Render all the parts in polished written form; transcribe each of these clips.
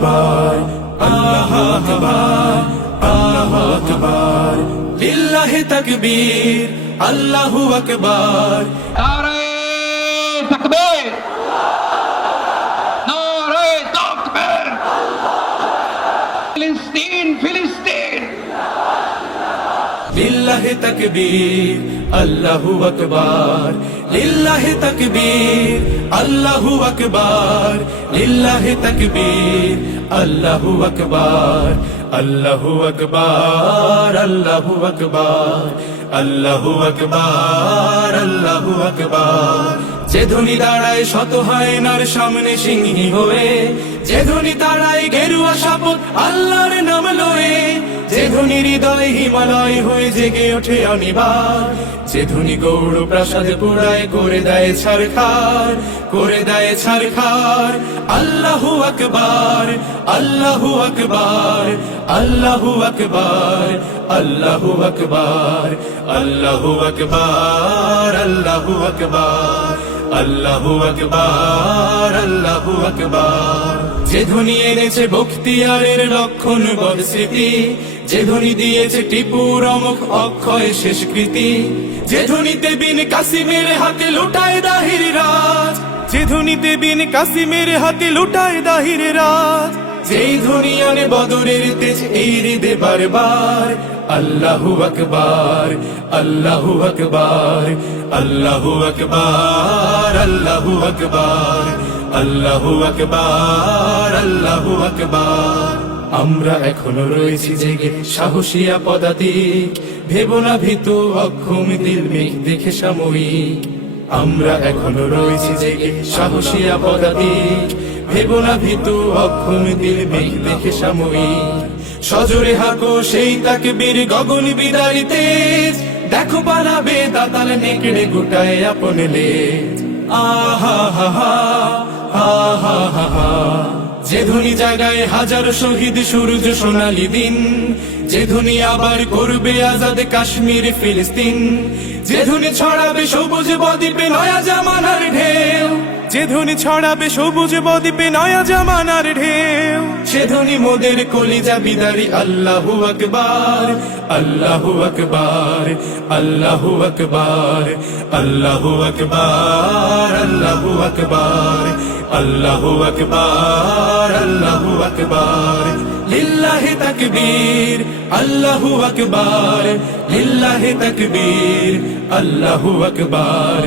আকবার, আল্লাহু আকবার, আল্লাহু আকবার, লিল্লাহি তাকবীর, আল্লাহু আকবার। নারে তাকবীর, নারে তাকবীর। ফিলিস্তিন, ফিলিস্তিন। লিল্লাহি তাকবীর, আল্লাহু আকবার, লিল্লাহি তাকবীর, আল্লাহু আকবার, লিল্লাহি তাকবীর, আল্লাহু আকবার, আল্লাহু আকবার, আল্লাহু আকবার, আল্লাহু আকবার, আল্লাহু আকবার। যে ধ্বনি দাঁড়ায় শত হায়নার সামনে সিংহী হয়ে, যে ধ্বনি দাঁড়ায় গেরুয়া শপথ আল্লাহর নাম লয়ে, যে ধ্বনি হৃদয় হিমালয় হয়ে জেগে ওঠে অনিবার, যে ধ্বনি গৌড় প্রাসাদ পুরায় করে দেয় ছারখার, করে দেয় ছারখার। আল্লাহু আকবার, আল্লাহু আকবার, আল্লাহু আকবার, আল্লাহু আকবার, আল্লাহু আকবার, আল্লাহু আকবার, আল্লাহু আকবার, আল্লাহু আকবার। যে ধ্বনি এনেছে বখতিয়ারের লক্ষণ বদ স্মৃতি, যে ধ্বনি দিয়েছে টিপুর অমুক অক্ষয় শেষকৃতি, যে ধ্বনিতে বিন কাসিমের হাতে লুটায় দাহির রাজ, যে ধ্বনিতে বিন কাসিমের হাতে লুটায় দাহির রাজ, যেই ধ্বনি আনে বদরের তেজ এই হৃদে বারবার। আল্লাহু আকবার, আল্লাহু আকবার, আল্লাহু আকবার, আল্লাহু আকবার, আল্লাহু আকবার, আল্লাহু আকবার। আমরা এখনো রয়েছি জেগে সাহসিয়া পদাতিক, ভেবো না ভীতু অক্ষম দিল মেঘ দেখে সাময়িক। আমরা এখনো রয়েছি জেগে সাহসিয়া পদাতিক, ভেবো না ভীতু অক্ষম দিল মেঘ দেখে সাময়িক। সজোরে হাঁকো সেই তাকবীর গগন বিদারী তেজ, দেখো পালাবে দাতাল নেকড়ে গোটায় আপন লেজ। আহা হা হা, আহা হা হা। যে ধ্বনি জাগায় হাজার শহীদ সূর্য সোনালী দিন, যে ধ্বনি আবার করবে আজাদ কাশ্মীর ফিলিস্তিন, যে ধ্বনি ছড়াবে সবুজ বদ্বীপে নয়া জামানার ঢেউ, যে ধ্বনি ছড়াবে সবুজ বদ্বীপে নয়া জামানার ঢেউ, সে ধ্বনি মোদের কলিজা বিদারি। আল্লাহু আকবার, আল্লাহু আকবার, আল্লাহু আকবার, আল্লাহু আকবার, আল্লাহু আকবার, আল্লাহু আকবার, আল্লাহু আকবার। লিল্লাহি তাকবীর, আল্লাহু আকবার, লিল্লাহি তাকবীর, আল্লাহু আকবার,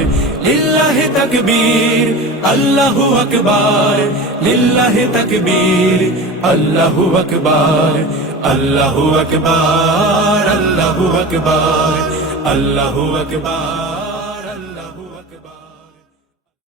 লিল্লাহি তাকবীর, আল্লাহু আকবার, লিল্লাহি তাকবীর, আল্লাহু আকবার, আল্লাহু আকবার, আল্লাহু আকবার, আল্লাহু আকবার।